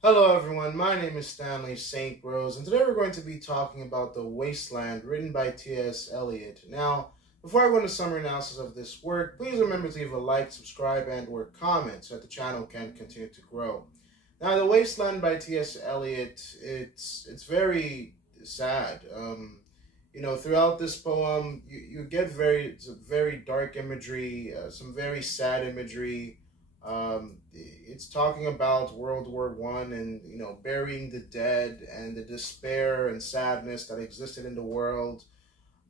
Hello everyone, my name is Stanley St. Rose, and today we're going to be talking about The Wasteland, written by T.S. Eliot. Now, before I go into summary analysis of this work, please remember to leave a like, subscribe, and or comment so that the channel can continue to grow. Now, The Wasteland by T.S. Eliot, it's very sad. Throughout this poem, you get very dark imagery, some very sad imagery. It's talking about World War One and burying the dead and the despair and sadness that existed in the world.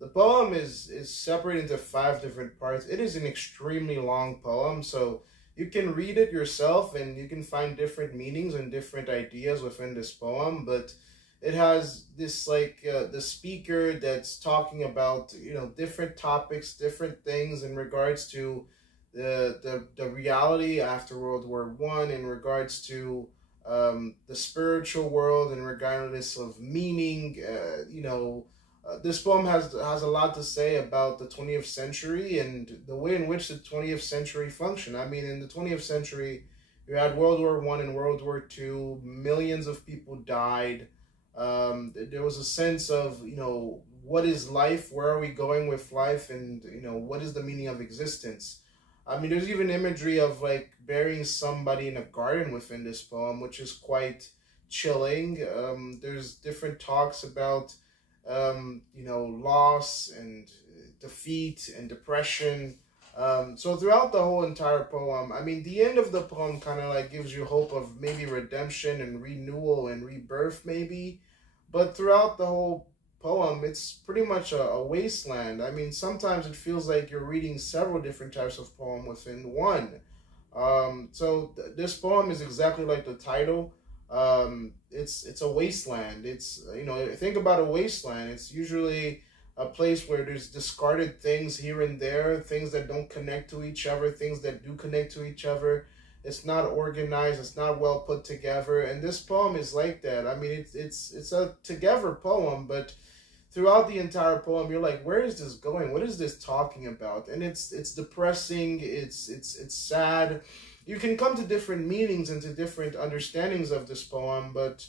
The poem is separated into 5 different parts. It is an extremely long poem, so you can read it yourself and you can find different meanings and different ideas within this poem. But it has this the speaker that's talking about different topics, different things in regards to the reality after World War One, in regards to the spiritual world, and regardless of meaning. This poem has a lot to say about the 20th century and the way in which the 20th century functioned. I mean, in the 20th century, you had World War One and World War Two. Millions of people died. There was a sense of what is life? Where are we going with life? And what is the meaning of existence? I mean, there's even imagery of burying somebody in a garden within this poem, which is quite chilling. There's different talks about, loss and defeat and depression. So throughout the whole entire poem, I mean, the end of the poem kind of gives you hope of maybe redemption and renewal and rebirth maybe. But throughout the whole poem, it's pretty much a wasteland. I mean, sometimes it feels like you're reading several different types of poem within one. This poem is exactly like the title. It's a wasteland. It's think about a wasteland. It's usually a place where there's discarded things here and there, things that don't connect to each other, things that do connect to each other. It's not organized. It's not well put together. And this poem is like that. I mean, it's a together poem, but throughout the entire poem, you're like, where is this going? What is this talking about? And it's depressing. It's sad. You can come to different meanings and to different understandings of this poem, but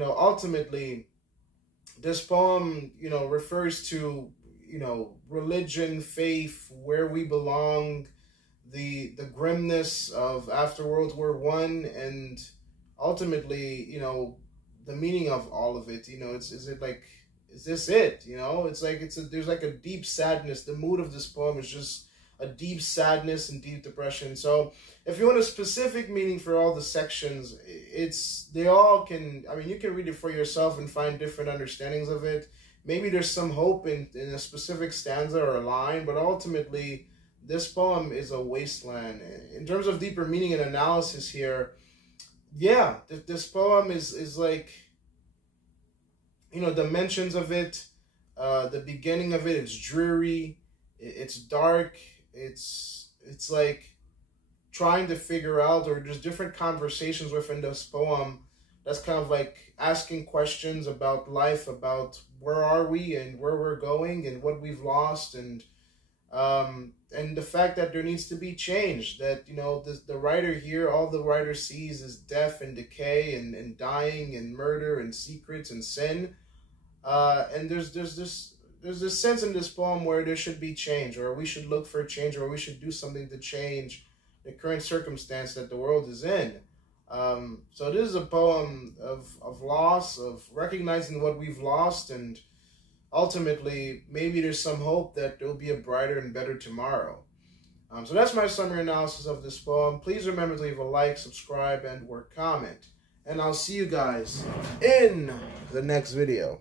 ultimately, this poem refers to religion, faith, where we belong, the grimness of after World War One, and ultimately, the meaning of all of it. Is this it? There's a deep sadness. The mood of this poem is just a deep sadness and deep depression. So if you want a specific meaning for all the sections, you can read it for yourself and find different understandings of it. Maybe there's some hope in a specific stanza or a line, but ultimately this poem is a wasteland. In terms of deeper meaning and analysis here, yeah, this poem is like, the mentions of it, the beginning of it, it's dreary, it's dark, it's like trying to figure out, or there's different conversations within this poem that's kind of like asking questions about life, about where are we and where we're going and what we've lost, and the fact that there needs to be change, that the writer here, all the writer sees is death and decay and dying and murder and secrets and sin. And there's this sense in this poem where there should be change, or we should look for change, or we should do something to change the current circumstance that the world is in. So this is a poem of loss, of recognizing what we've lost, and ultimately maybe there's some hope that there will be a brighter and better tomorrow. So that's my summary analysis of this poem. Please remember to leave a like, subscribe, and or comment. And I'll see you guys in the next video.